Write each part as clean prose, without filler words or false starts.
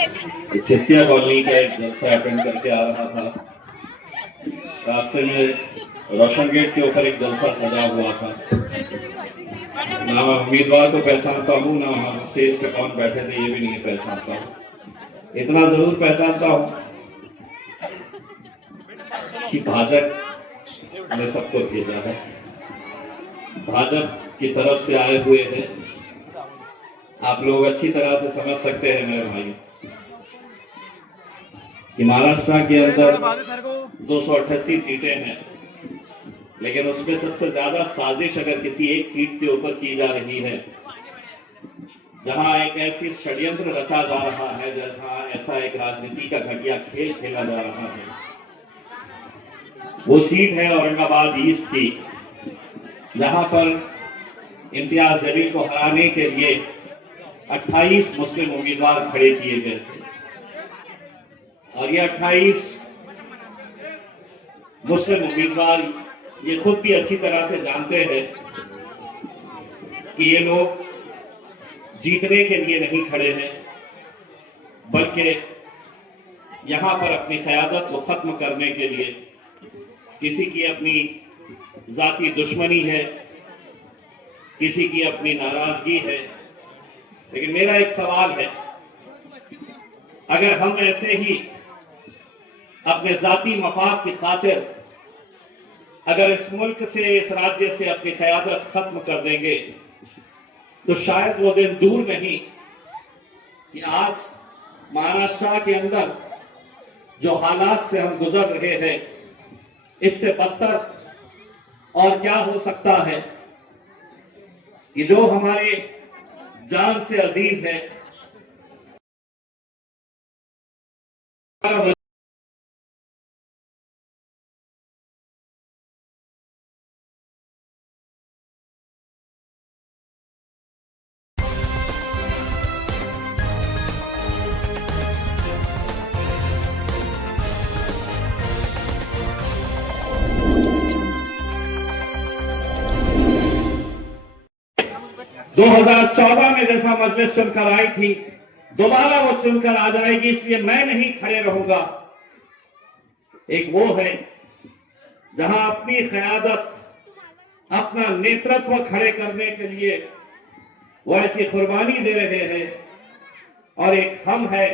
Chistiya colony का एक जलसा अटेंड करके आ रहा था। रास्ते में रोशन गेट के ऊपर एक जलसा सजा हुआ था। ना मैं उम्मीदवार को पहचानता हूँ, ना वहाँ स्टेज पे कौन बैठे थे ये भी नहीं पहचानता हूँ। इतना जरूर पहचानता हूँ कि भाजपा ने सबको भेजा है, भाजपा की तरफ से आए हुए हैं। आप लोग अच्छी तरह से समझ सकते हैं मेरे भाई कि महाराष्ट्र के अंदर 288 सीटें हैं, लेकिन उसमें सबसे ज्यादा साजिश अगर किसी एक सीट के ऊपर की जा रही है, जहां एक ऐसी षड्यंत्र रचा जा रहा है, जहां ऐसा एक राजनीति का घटिया खेल खेला जा रहा है, वो सीट है औरंगाबाद ईस्ट की, जहां पर इम्तियाज जलील को हराने के लिए 28 मुस्लिम उम्मीदवार खड़े किए गए थे। और ये 28 मुस्लिम उम्मीदवार ये खुद भी अच्छी तरह से जानते हैं कि ये लोग जीतने के लिए नहीं खड़े हैं, बल्कि यहां पर अपनी क़यादत को खत्म करने के लिए किसी की अपनी जाती दुश्मनी है, किसी की अपनी नाराजगी है। लेकिन मेरा एक सवाल है, अगर हम ऐसे ही अपने जाती मफाद की खातिर अगर इस मुल्क से, इस राज्य से अपनी क़यादत खत्म कर देंगे, तो शायद वो दिन दूर नहीं कि आज महाराष्ट्र के अंदर जो हालात से हम गुजर रहे हैं, इससे बदतर और क्या हो सकता है कि जो हमारे जान से अजीज है, 2014 में जैसा मजलिस चुनकर आई थी, दोबारा वो चुनकर आ जाएगी, इसलिए मैं नहीं खड़े रहूंगा। एक वो है जहां अपनी क़यादत, अपना नेतृत्व खड़े करने के लिए वो ऐसी कुर्बानी दे रहे हैं, और एक हम है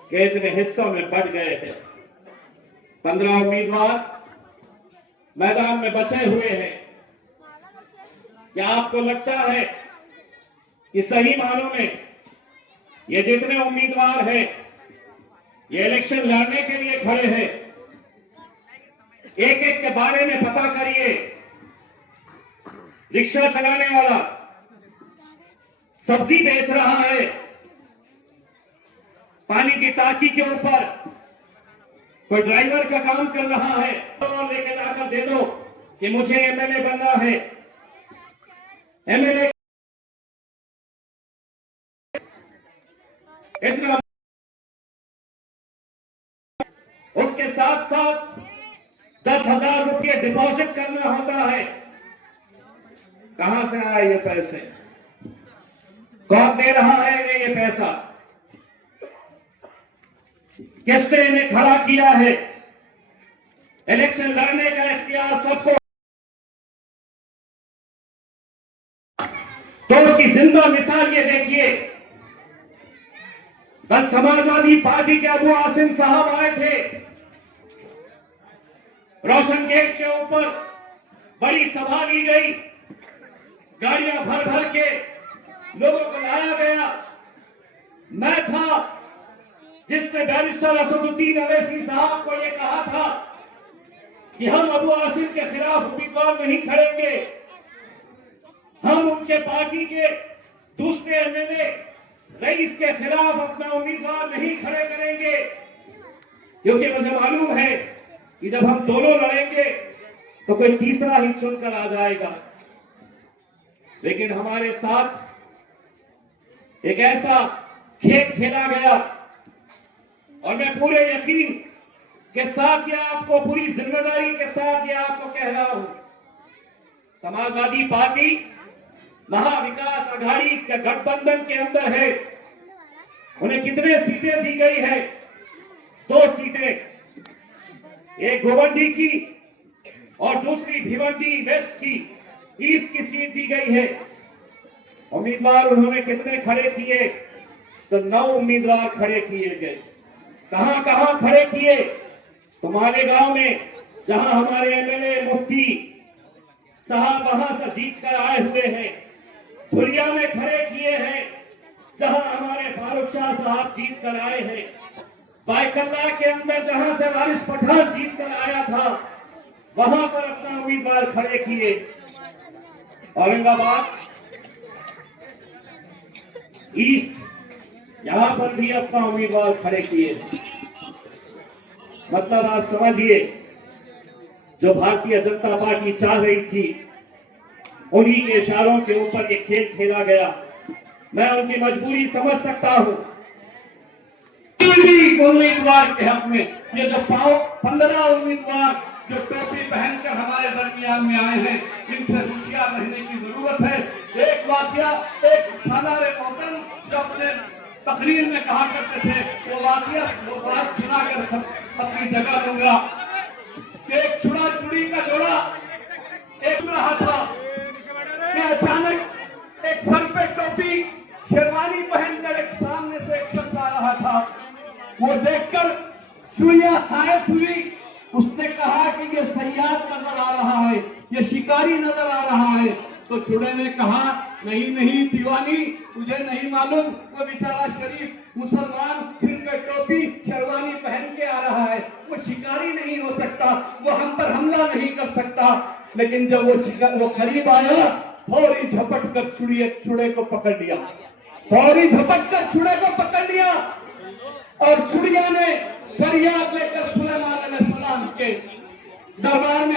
कि इतने हिस्सों में बट गए हैं। 15 उम्मीदवार मैदान में बचे हुए हैं। क्या आपको लगता है कि सही मानों में ये जितने उम्मीदवार हैं, ये इलेक्शन लड़ने के लिए खड़े हैं? एक एक के बारे में पता करिए। रिक्शा चलाने वाला सब्जी बेच रहा है, पानी की टाकी के ऊपर कोई ड्राइवर का काम कर रहा है, तो लेके जाकर दे दो कि मुझे एमएलए बनना है। एमएलए इतना, उसके साथ साथ 10,000 रुपये डिपॉजिट करना होता है। कहां से आया ये पैसे? कौन दे रहा है इन्हें ये पैसा? किसने इन्हें खड़ा किया है? इलेक्शन लड़ने का इख्तियार सबको, तो उसकी जिंदा मिसाल ये देखिए, कल समाजवादी पार्टी के अबू आसिम साहब आए थे, रोशन गेट के ऊपर बड़ी सभा ली गई, गाड़ियां भर भर के लोगों को लाया गया। मैं था जिसने बैरिस्टर असदुद्दीन अवैसी साहब को यह कहा था कि हम अबू आसिम के खिलाफ उम्मीदवार नहीं खड़ेंगे, हम उनके पार्टी के दूसरे एमएलए रईस के खिलाफ अपना उम्मीदवार नहीं खड़े करेंगे, क्योंकि मुझे मालूम है कि जब हम दोनों लड़ेंगे तो कोई तीसरा ही चुनकर आ जाएगा। लेकिन हमारे साथ एक ऐसा खेल खेला गया, और मैं पूरे यकीन के साथ या आपको पूरी जिम्मेदारी के साथ या आपको कह रहा हूं, समाजवादी पार्टी महाविकास आघाड़ी के गठबंधन के अंदर है। उन्हें कितने सीटें दी गई है? 2 सीटें, एक गोवंडी की और दूसरी भिवंडी वेस्ट की, ईस्ट की सीट दी गई है। उम्मीदवार उन्होंने कितने खड़े किए? तो 9 उम्मीदवार खड़े किए गए। कहां कहां खड़े किए? तुम्हारे गांव में, जहां हमारे एमएलए मुफ्ती साहब वहां से जीत कर आए हुए हैं। धुलिया में खड़े किए हैं, जहां हमारे फारूक शाह साहब जीत कर आए हैं। बायकल्ला के अंदर जहां से वारिस पठान जीत कर आया था, वहां पर अपना उम्मीदवार खड़े किए। औरंगाबाद ईस्ट, यहां पर भी अपना उम्मीदवार खड़े किए। मतलब आप समझिए, जो भारतीय जनता पार्टी चाह रही थी, उन्हीं के इशारों के ऊपर ये खेल खेला गया। मैं उनकी मजबूरी समझ सकता हूं। उम्मीदवार के हक में ये जो 15 उम्मीदवार जो टोपी पहनकर हमारे दरमियान में आए हैं, इनसे होशियार रहने की जरूरत है। एक वाकया, एक सालारे मोहतरम जो अपने तकरीर में कहा करते थे, वो वाकया, वो बात सुनाकर अपनी जगह लूंगा। एक छुड़ा छुड़ी का जोड़ा एक रहा था कि अचानक एक सर पे टोपी शेरवानी पहनकर एक सामने से एक शख्स आ रहा था। वो देखकर चुड़िया शायद हुई, उसने कहा कि ये सयाद नजर आ रहा है, ये शिकारी नजर आ रहा है। तो चुड़े ने कहा, नहीं नहीं दीवानी, मुझे नहीं मालूम, वो बेचारा शरीफ मुसलमान सिर पे टोपी शेरवानी पहन के आ रहा है, वो शिकारी नहीं हो सकता, वो हम पर हमला नहीं कर सकता। लेकिन जब वो करीब आया, फौरी झपट कर चुड़े को पकड़ लिया, फौरी झपट कर चुड़े को पकड़ लिया। और चुड़िया ने फरियाद लेकर सुलेमान अलैहिस्सलाम के दरबार में